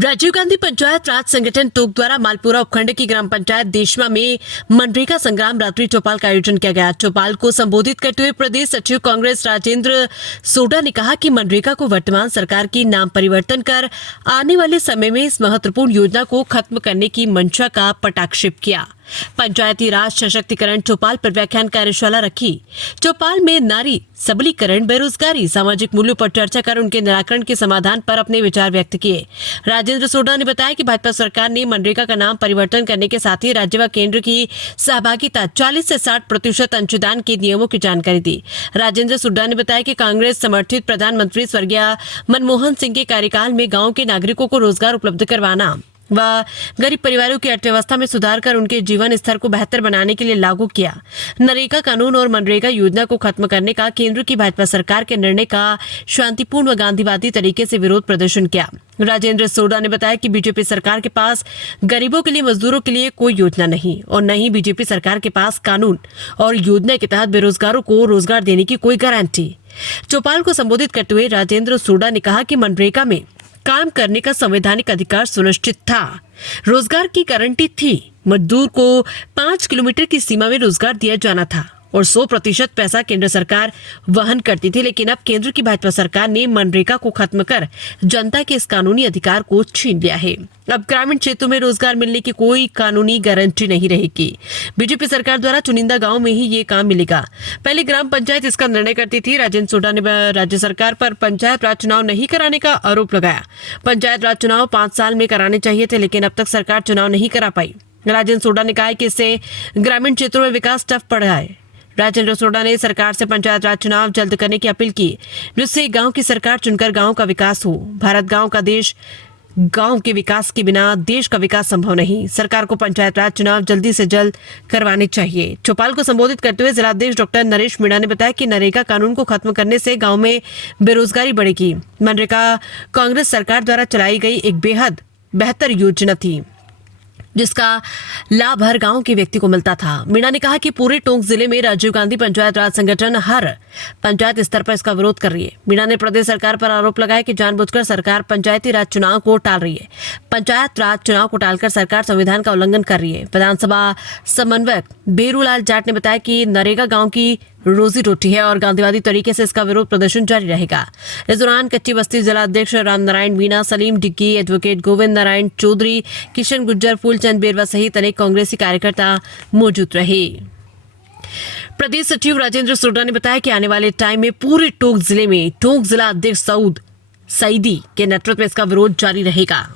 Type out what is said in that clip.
राजीव गांधी पंचायत राज संगठन टोंक द्वारा मालपुरा उपखंड की ग्राम पंचायत देशमा में मनरेगा संग्राम रात्रि चौपाल का आयोजन किया गया। चौपाल को संबोधित करते हुए प्रदेश सचिव कांग्रेस राजेंद्र सोडा ने कहा कि मनरेगा को वर्तमान सरकार की नाम परिवर्तन कर आने वाले समय में इस महत्वपूर्ण योजना को खत्म करने की मंशा का पटाक्षेप किया। पंचायती राज सशक्तिकरण चौपाल पर व्याख्यान कार्यशाला रखी। चौपाल में नारी सबलीकरण, बेरोजगारी, सामाजिक मूल्यों पर चर्चा कर उनके निराकरण के समाधान पर अपने विचार व्यक्त किए। राजेंद्र सोडा ने बताया कि भाजपा सरकार ने मनरेगा का नाम परिवर्तन करने के साथ ही राज्य व केंद्र की सहभागिता 40 से 60% अंशदान के नियमों की जानकारी दी। राजेंद्र सोडा ने बताया कि कांग्रेस समर्थित प्रधानमंत्री स्वर्गीय मनमोहन सिंह के कार्यकाल में गाँव के नागरिकों को रोजगार उपलब्ध करवाना व गरीब परिवारों की अर्थव्यवस्था में सुधार कर उनके जीवन स्तर को बेहतर बनाने के लिए लागू किया। नरेगा कानून और मनरेगा योजना को खत्म करने का केंद्र की भाजपा सरकार के निर्णय का शांतिपूर्ण व गांधीवादी तरीके से विरोध प्रदर्शन किया। राजेंद्र सोडा ने बताया कि बीजेपी सरकार के पास गरीबों के लिए, मजदूरों के लिए कोई योजना नहीं और न ही बीजेपी सरकार के पास कानून और योजना के तहत बेरोजगारों को रोजगार देने की कोई गारंटी। चौपाल को संबोधित करते हुए राजेंद्र सोडा ने कहा कि मनरेगा में काम करने का संवैधानिक अधिकार सुनिश्चित था, रोजगार की गारंटी थी, मजदूर को 5 किलोमीटर की सीमा में रोजगार दिया जाना था और 100% पैसा केंद्र सरकार वहन करती थी। लेकिन अब केंद्र की भाजपा सरकार ने मनरेगा को खत्म कर जनता के इस कानूनी अधिकार को छीन लिया है। अब ग्रामीण क्षेत्रों में रोजगार मिलने की कोई कानूनी गारंटी नहीं रहेगी। बीजेपी सरकार द्वारा चुनिंदा गांव में ही ये काम मिलेगा। पहले ग्राम पंचायत इसका निर्णय करती थी। राजेंद्र सोडा ने राज्य सरकार पर पंचायत राज चुनाव नहीं कराने का आरोप लगाया। पंचायत राज चुनाव 5 साल में कराने चाहिए थे, लेकिन अब तक सरकार चुनाव नहीं करा पाई। राजेंद्र सोडा ने कहा कि इससे ग्रामीण क्षेत्रों में विकास ठप पड़ा है। राजेंद्र सोडा ने सरकार से पंचायत राज चुनाव जल्द करने की अपील की, जिससे गांव की सरकार चुनकर गांव का विकास हो। भारत गांव का देश, गांव के विकास के बिना देश का विकास संभव नहीं। सरकार को पंचायत राज चुनाव जल्दी से जल्द करवाने चाहिए। चौपाल को संबोधित करते हुए जिलाध्यक्ष डॉक्टर नरेश मीणा ने बताया कि नरेगा कानून को खत्म करने से गांव में बेरोजगारी बढ़ेगी। मनरेगा कांग्रेस सरकार द्वारा चलाई गई एक बेहद बेहतर योजना थी, जिसका लाभ हर गांव के व्यक्ति को मिलता था। मीणा ने कहा कि पूरे टोंक जिले में राजीव गांधी पंचायत राज संगठन हर पंचायत स्तर पर इसका विरोध कर रही है। मीणा ने प्रदेश सरकार पर आरोप लगाया कि जानबूझकर सरकार पंचायती राज चुनाव को टाल रही है। पंचायत राज चुनाव को टालकर सरकार संविधान का उल्लंघन कर रही है। विधानसभा समन्वयक बेरूलाल जाट ने बताया कि नरेगा गाँव की रोजी रोटी है और गांधीवादी तरीके से इसका विरोध प्रदर्शन जारी रहेगा। इस दौरान कच्ची बस्ती जिला अध्यक्ष राम नारायण मीणा, सलीम डिग्गी, एडवोकेट गोविंद नारायण चौधरी, किशन गुज्जर, फूलचंद बेरवा सहित अनेक कांग्रेसी कार्यकर्ता मौजूद रहे। प्रदेश सचिव राजेंद्र सोडा ने बताया कि आने वाले टाइम में पूरे टोंक जिले में टोंक जिला अध्यक्ष सऊद सईदी के नेतृत्व में इसका विरोध जारी रहेगा।